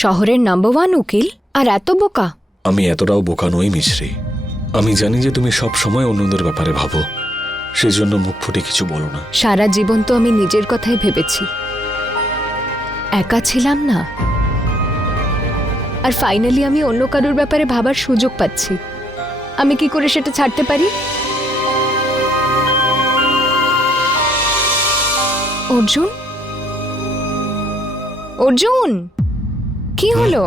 শহরের number one উকিল আর এত বোকা। আমি এতটাও বোকা নই মিশ্রি আমি জানি যে তুমি সব সময় অন্যদের ব্যাপারে ভাবো। সেজন্য মুখ ফুটে কিছু বলো না। সারা জীবন তো আমি নিজের কথাই ভেবেছি। একা ছিলাম না। আর ফাইনালি আমি অন্য কারোর ব্যাপারে ভাবার সুযোগ পাচ্ছি। আমি কি করে সেটা ছাড়তে পারি? অর্জুন? অর্জুন! কি হলো?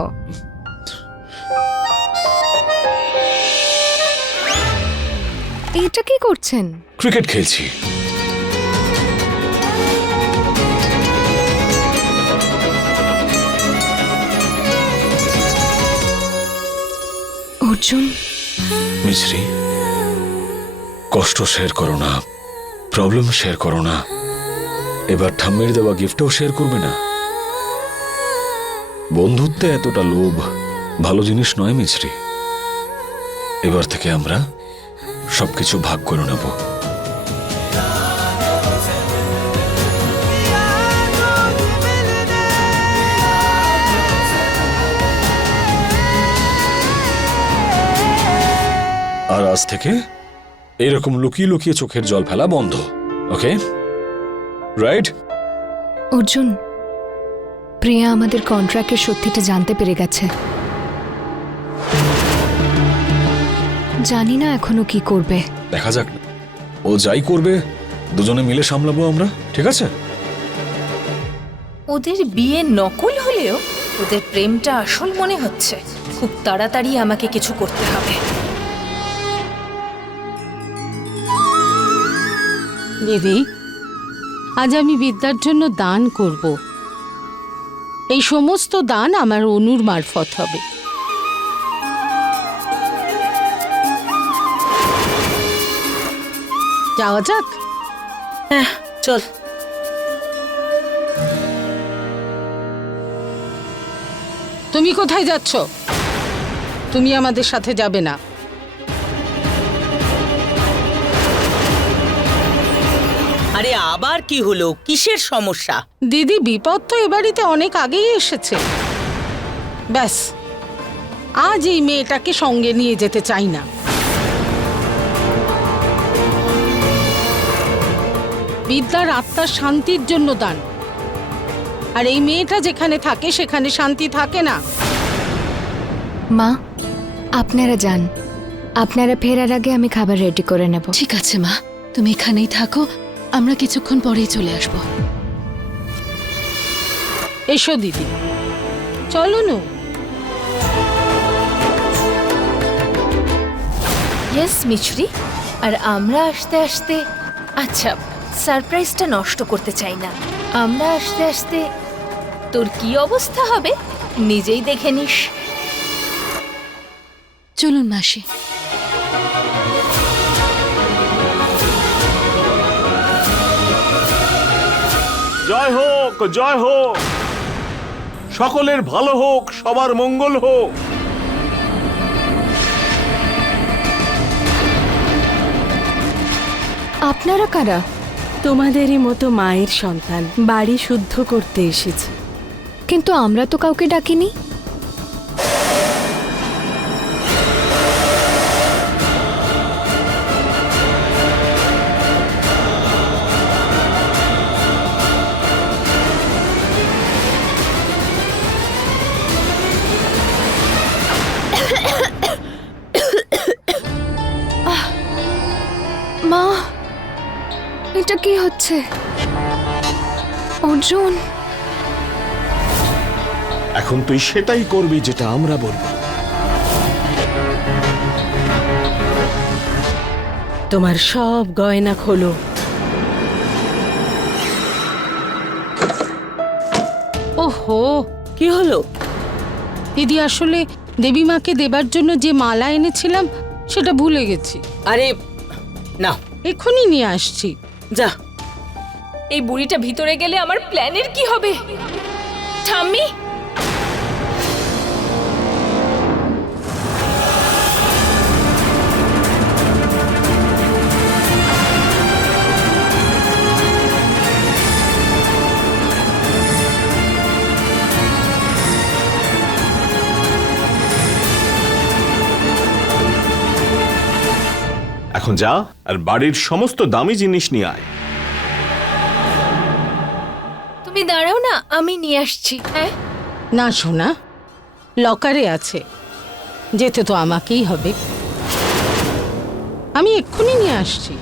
এটা কি করছেন? ক্রিকেট খেলছি। অর্জুন? মিশ্রি কষ্ট শেয়ার করো না প্রবলেম শেয়ার করো না। এবার ঠাম্মির দেওয়া গিফটও শেয়ার করবে না। বন্ধুত্বে এতটা লোভ ভালো জিনিস নয় মিছরি। এবার থেকে আমরা সবকিছু ভাগ করে নেব। আর আজ থেকে এরকম লুকিয়ে লুকিয়ে চোখের জল ফেলা বন্ধ, ওকে? রাইট? অর্জুন প্রিয়া আমাদের কন্ট্রাক্টের সত্যিটা জানতে পেরে গেছে। জানি না এখনও কি করবে। দেখা যাক। না ও যাই করবে দুজনে মিলে সামলাবো আমরা ঠিক আছে? ওদের বিয়ে নকল হলেও ওদের প্রেমটা আসল মনে হচ্ছে। খুব তাড়াতাড়ি আমাকে কিছু করতে হবে। দিদি আজ আমি বিদ্যার জন্য দান করব। এই সমস্ত দান আমার অনুর মারফত হবে। যাওয়া যাক। হ্যাঁ চল। তুমি কোথায় যাচ্ছ? তুমি আমাদের সাথে যাবে না। আরে আবার কি হলো? কিসের সমস্যা? দিদি বিপদ তো এ বাড়িতে অনেক আগেই এসেছে। ব্যাস আজ এই মেয়েটাকে সঙ্গে নিয়ে যেতে চাই না। বিদ্যার আত্মার শান্তির জন্য দান। আর এই মেয়েটা যেখানে থাকে সেখানে শান্তি থাকে না। মা আপনারা যান। আপনারা ফেরার আগে আমি খাবার রেডি করে নেব। ঠিক আছে মা। তুমি এখানেই থাকো। আমরা কিছুক্ষণ পরেই চলে আসব। এসো দিদি। চলো নু। ইয়েস মিছরি। আর আমরা আসতে আসতে আচ্ছা সারপ্রাইজটা নষ্ট করতে চাই না। আমরা আসতে আসতে তোর কি অবস্থা হবে? নিজেই দেখে নিস। চলুন মাসি। জয় হোক জয় হোক। সকলের ভালো হোক সবার মঙ্গল হোক। আপনারা কারা? তোমাদেরই মতো মায়ের সন্তান বাড়ি শুদ্ধ করতে এসেছে। কিন্তু আমরা তো কাউকে ডাকিনি। কি হচ্ছে? অর্জুন? এখন তুই সেটাই করবি যেটা আমরা বলব। তোমার সব গয়না খোলো। ওহো! কি হলো? দিদি আসলে দেবী মাকে দেবার জন্য যে মালা এনেছিলাম সেটা ভুলে গেছি। আরে না। এক্ষুনি নিয়ে আসছি। যা। এই বুড়িটা ভিতরে গেলে আমার প্ল্যানের কি হবে? ঠাম্মি! এখন যা আর বাড়ির সমস্ত দামি জিনিস নিয়ে আয়। তুমি দাঁড়াও না আমি নিয়ে আসছি হ্যাঁ? না সোনা লকারে আছে। যেতে তো আমাকেই হবে। আমি এক্ষুনি নিয়ে আসছি।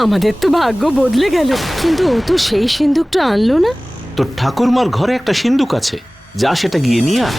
আমাদের তো ভাগ্য বদলে গেল। কিন্তু ও তো সেই সিন্দুকটা আনলো না। তোর ঠাকুরমার ঘরে একটা সিন্দুক আছে। যা সেটা গিয়ে নিয়ে আয়।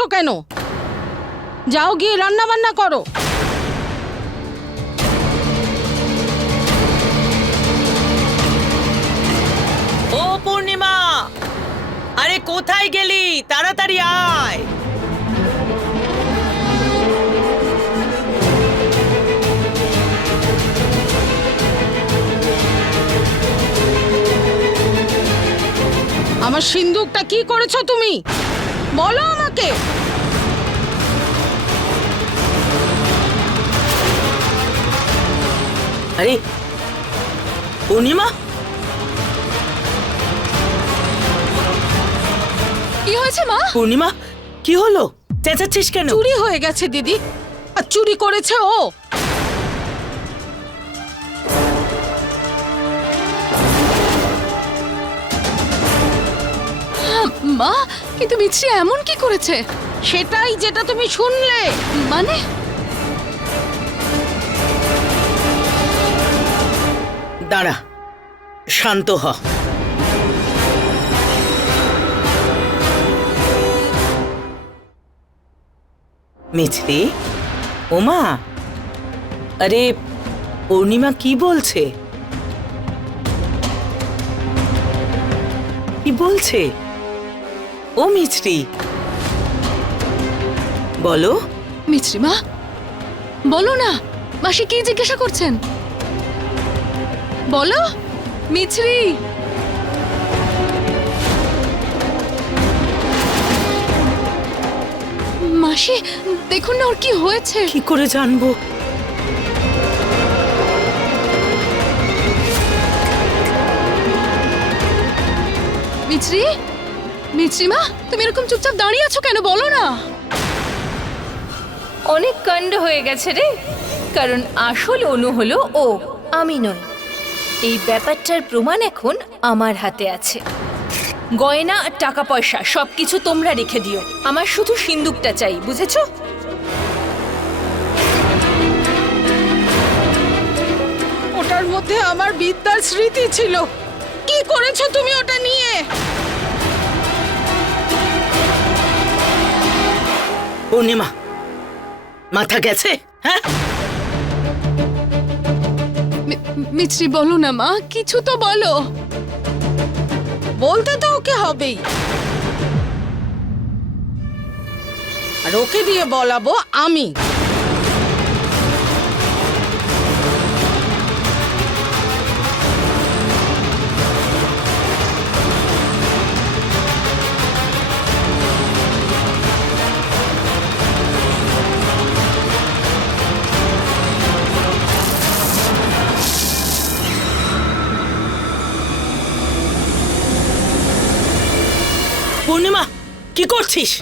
আছো কেন? যাও গিয়ে রান্না বান্না করো। ও পূর্ণিমা আরে কোথায় গেলি? তাড়াতাড়ি আয়। আমার সিন্দুকটা কি করেছ তুমি? বলো আমাকে আরে পূর্ণিমা? কি হয়েছে মা? পূর্ণিমা কি হলো? চেঁচাচ্ছিস কেন? চুরি হয়ে গেছে দিদি। আর চুরি করেছে ও। মা কিন্তু মিছরি এমন কি করেছে? সেটাই যেটা তুমি শুনলে। মানে? দাঁড়া শান্ত হ। মিছরি ওমা আরে পূর্ণিমা কি বলছে? কি বলছে? ও মিছরি। বলো। মিছরি মা বলো না। মাসি কি জিজ্ঞাসা করছেন? বলো মিছরি। মাসি দেখুন না ওর কি হয়েছে। কি করে জানব? মিছরি মিছরি তুমি এরকম চুপচাপ দাঁড়িয়ে আছো কেন? বলো না। অনেক কাণ্ড হয়ে গেছে রে। কারণ আসল অনু হলো ও আমি নই। এই ব্যাপারটার প্রমাণ এখন আমার হাতে আছে। গয়না আর টাকা পয়সা সবকিছু তোমরা রেখে দিও। আমার শুধু সিন্দুকটা চাই বুঝেছ? ওটার মধ্যে আমার বিদ্যার স্মৃতি ছিল। কি করেছ তুমি ওটা নিয়ে? পূর্ণিমা, মাথা গেছে হ্যাঁ? মিছরি, বলো না মা, কিছু তো বলো। বলতে তো ওকে হবেই। আর ওকে দিয়ে বলাবো আমি। করছিস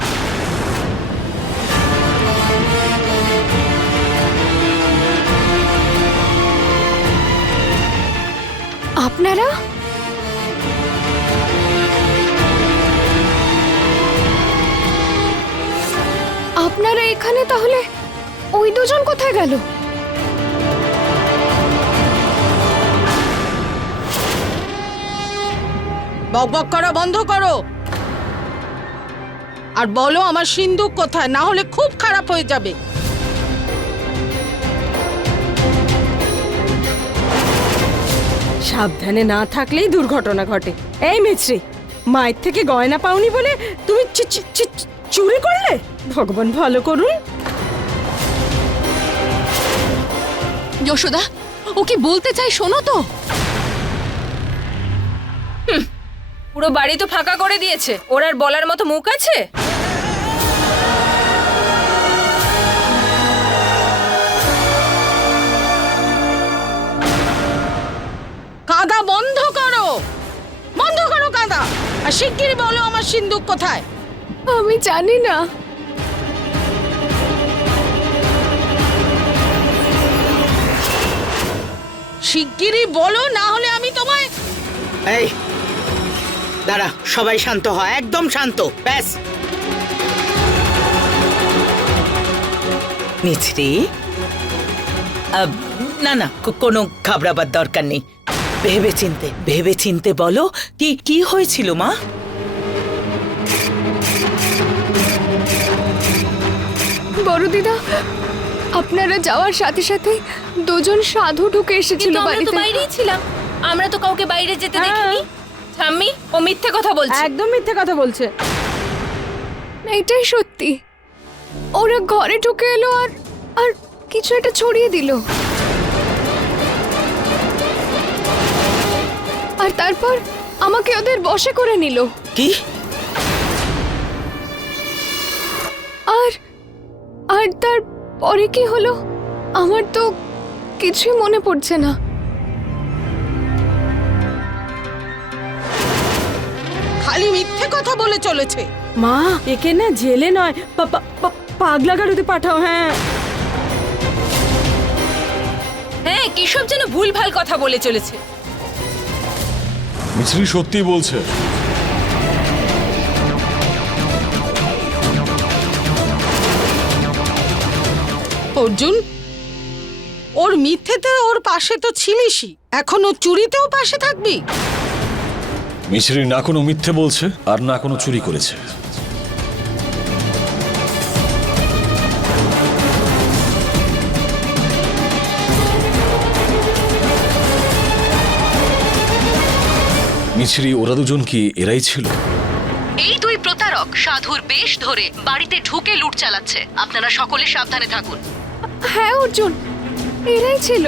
আপনারা? আপনারা এখানে তাহলে ওই দুজন কোথায় গেল? বকবক করা বন্ধ করো। আর বলো আমার সিন্দুক কোথায়? না হলে খুব খারাপ হয়ে যাবে। সাবধানে না থাকলেই দুর্ঘটনা ঘটে। এই মিছরি মায়ের থেকে গয়না পাওনি বলে তুমি চি- চি- চি- চুরি করলে? ভগবান ভালো করুন। যশোদা ও কি বলতে চাই শোনো তো? পুরো বাড়ি তো ফাঁকা করে দিয়েছে। ওর আর বলার মতো মুখ আছে? কাদা বন্ধ করো। বন্ধ করো কাদা। আর শিগগিরই বলো আমার সিন্দুক কোথায়। আমি জানি না। শিগগিরই বলো না হলে আমি তোমায় এই দাঁড়া সবাই শান্ত হয় একদম শান্ত ব্যাস। মিছরি? না না কোনো ঘাবড়াবার দরকার নেই। ভেবে চিনতে ভেবে চিনতে বলো কি কি হয়েছিল মা? বড় দিদা আপনারা যাওয়ার সাথে সাথে দুজন সাধু ঢুকে এসেছিল কিন্তু আমরা তো বাড়িতে। বাইরেই ছিলাম। আমরা তো কাউকে বাইরে যেতে হ্যাঁ। দেখিনি। ঠাম্মি ও মিথ্যে কথা বলছে। একদম মিথ্যে কথা বলছে। এটাই সত্যি। ওরা ঘরে ঢুকে এলো আর আর কিছু একটা ছড়িয়ে দিল। আর তারপর আমাকে ওদের বসে করে নিল। কি? আর আর তার পরে কি হলো? আমার তো কিছুই মনে পড়ছে না। খালি মিথ্যে কথা বলে চলেছে। মা একে না জেলে নয় পাগলা গাড়িতে পাঠাও হ্যাঁ। হ্যাঁ কেশব যেন ভুলভাল কথা বলে চলেছে। মিছরি সত্যি বলছে। অর্জুন ওর মিথ্যেতে ওর পাশে তো ছিলিসই। এখন ও চুরিতেও পাশে থাকবি। মিছরি না কোনো মিথ্যে বলছে আর না কোনো চুরি করেছে। মিছরি ওরা দুজন কি এরাই ছিল? এই দুই প্রতারক সাধুর বেশ ধরে বাড়িতে ঢুকে লুট চালাচ্ছে। আপনারা সকলে সাবধানে থাকুন। হ্যাঁ অর্জুন এরাই ছিল।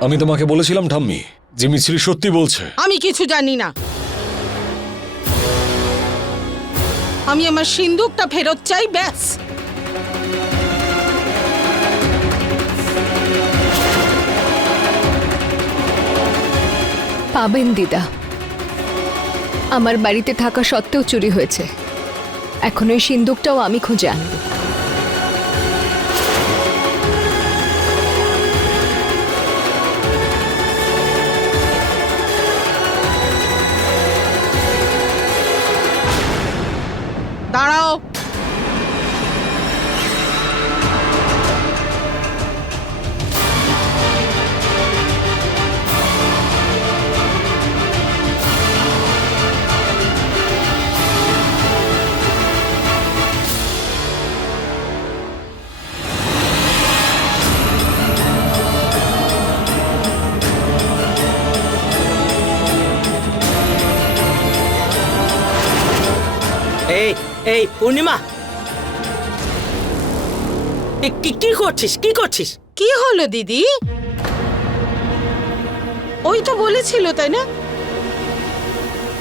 আমি তোমাকে বলেছিলাম ঠাম্মি যে মিছরি সত্যি বলছে। আমি কিছু জানি না। আমি আমার সিন্দুকটা ফেরত চাই ব্যাস। পাবেন দিদা। আমার বাড়িতে থাকা সত্ত্বেও চুরি হয়েছে। এখন ওই সিন্দুকটাও আমি খুঁজে আনব। তারাও এই, পূর্ণিমা। কি করছিস? কি করছিস? কি হলো, দিদি? ওই তো বলেছিল, তাই না?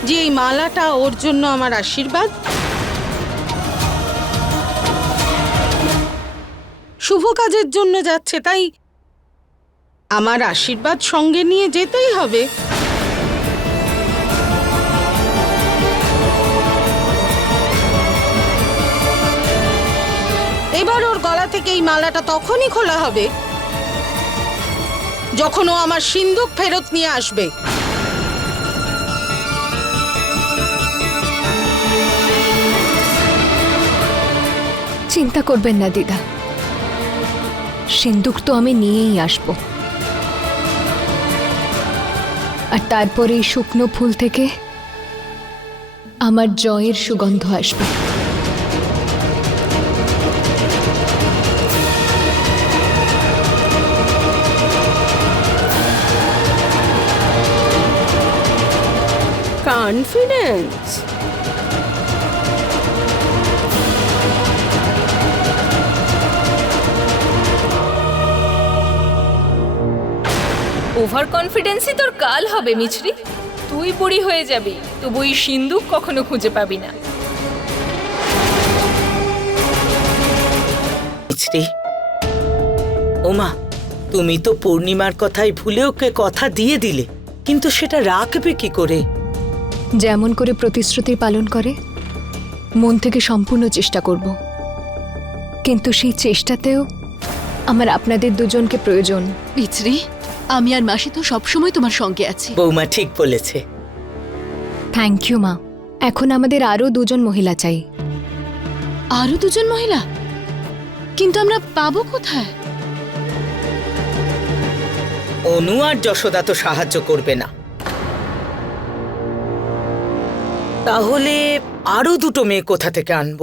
যে এই মালাটা ওর জন্য আমার আশীর্বাদ। শুভ কাজের জন্য যাচ্ছে, তাই আমার আশীর্বাদ সঙ্গে নিয়ে যেতেই হবে। থেকে এই মালাটা তখনই খোলা হবে, যখন ও আমার সিন্দুক ফেরত নিয়ে আসবে। চিন্তা করবেন না, দিদা। সিন্দুক তো আমি নিয়েই আসব। আর তারপরে এই শুকনো ফুল থেকে আমার জয়ের সুগন্ধ আসবে। কনফিডেন্স ওভার কনফিডেন্সই তোর কাল হবে মিছরি। তুই বুড়ি হয়ে যাবি তবু এই সিন্দুক কখনো খুঁজে পাবি না। শ্রী ওমা তুমি তো পূর্ণিমার কথাই ভুলে ওকে কথা দিয়ে দিলে কিন্তু সেটা রাখবে কি করে? যেমন করে প্রতিশ্রুতি পালন করে মন থেকে সম্পূর্ণ চেষ্টা করব। কিন্তু সেই চেষ্টাতেও আমার আপনাদের দুজনকে প্রয়োজন। মিছরি আমি আর মাসি তো সবসময় তোমার সঙ্গে আছি। বৌমা ঠিক বলেছে। থ্যাংক ইউ মা। এখন আমাদের আরও দুজন মহিলা চাই। আরও দুজন মহিলা? কিন্তু আমরা পাবো কোথায়? অনু আর যশোদা তো সাহায্য করবে না। তাহলে আরও দুটো মেয়ে কোথা থেকে আনব?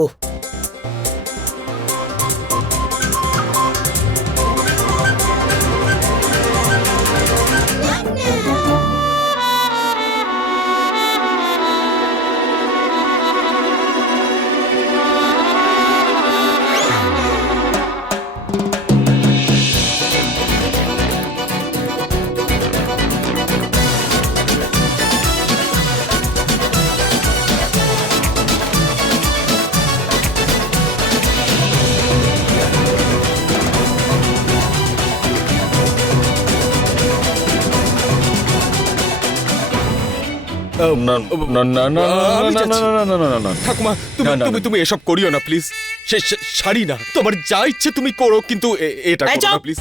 না না না না আমি না না যাচ্ছি। না না না না না ঠাকুমা তুমি না, না, তুমি না। তুমি এসব করিও না প্লিজ সে সে- শাড়ি না তোমার যা ইচ্ছে তুমি করো কিন্তু এ- এটা এই করো না। প্লিজ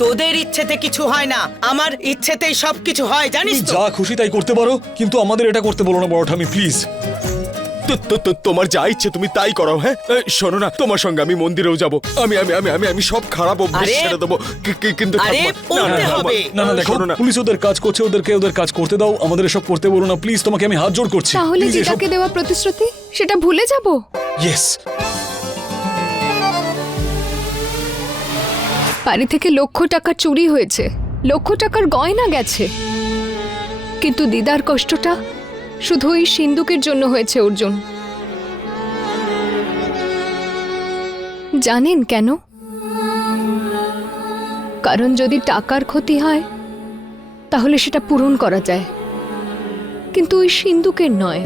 তোদের ইচ্ছেতে কিছু হয় না আমার ইচ্ছেতেই সব কিছু হয় জানিস তো যা খুশি তাই করতে পারো কিন্তু আমাদের এটা করতে বলো না বড় ঠামি প্লিজ তোমার যা ইচ্ছে তুমি তাই করো হ্যাঁ? শোনো না তোমার সঙ্গে আমি মন্দিরেও যাব। আমি আমি আমি আমি আমি সব খারাপ অভ্যেস! ছেড়ে দেবো। কিন্তু না, না, দেখো পুলিশ ওদের কাজ করছে ওদেরকে ওদের কাজ করতে দাও আমাদের এসব করতে বলো না। প্লিজ তোমাকে আমি হাত জোর করছি। তাহলে দিদাকে দেওয়া প্রতিশ্রুতি সেটা ভুলে যাব? ইয়েস বাড়ি থেকে লক্ষ টাকা চুরি হয়েছে লক্ষ টাকার গয়না গেছে। কিন্তু দিদার কষ্টটা শুধু ওই সিন্দুকের জন্য হয়েছে অর্জুন। জানেন কেন? কারণ যদি টাকার ক্ষতি হয়, তাহলে সেটা পূরণ করা যায়। কিন্তু ওই সিন্দুকের নয়।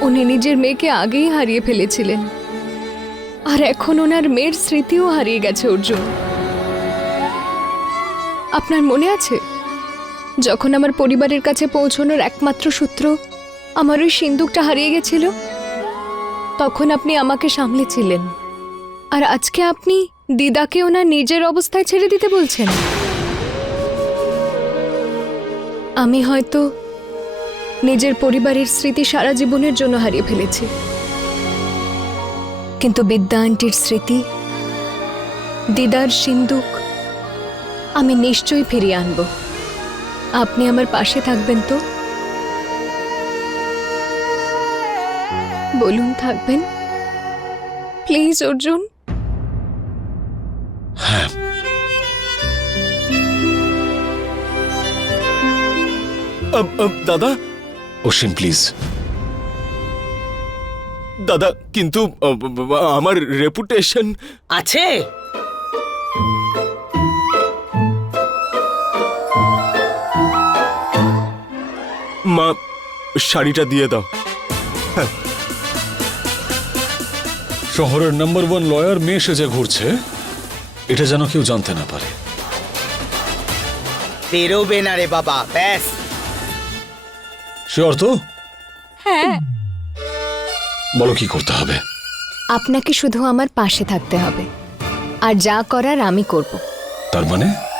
উনি নিজের মেয়েকে আগেই হারিয়ে ফেলেছিলেন। আর এখন ওনার মেয়ের স্মৃতিও হারিয়ে গেছে, অর্জুন। আপনার মনে আছে? যখন আমার পরিবারের কাছে পৌঁছানোর একমাত্র সূত্র আমার ওই সিন্দুকটা হারিয়ে গেছিল, তখন আপনি আমাকে সামলেছিলেন। আর আজকে আপনি দিদাকে ওনার নিজের অবস্থায় ছেড়ে দিতে বলছেন। আমি হয়তো নিজের পরিবারের স্মৃতি সারা জীবনের জন্য হারিয়ে ফেলেছি। কিন্তু বিদ্যা আন্টির স্মৃতি, দিদার সিন্দুক আমি নিশ্চয়ই ফিরিয়ে আনব। আপনি আমার পাশে থাকবেন তো? বলুন থাকবেন? প্লিজ অর্জুন। হ্যাঁ। দাদা? অশ্বিন প্লিজ। দাদা কিন্তু আমার রেপুটেশন আছে। মা শাড়িটা দিয়ে দাও। শহরের নাম্বার ওয়ান লয়ার মেয়ে সেজে ঘুরছে। এটা যেন কেউ জানতে না পারে। বেরোবে না রে বাবা ব্যাস। সে অর্থ হ্যাঁ। বলো কি করতে হবে? আপনাকে শুধু আমার পাশে থাকতে হবে। আর যা করার আমি করব। তার মানে?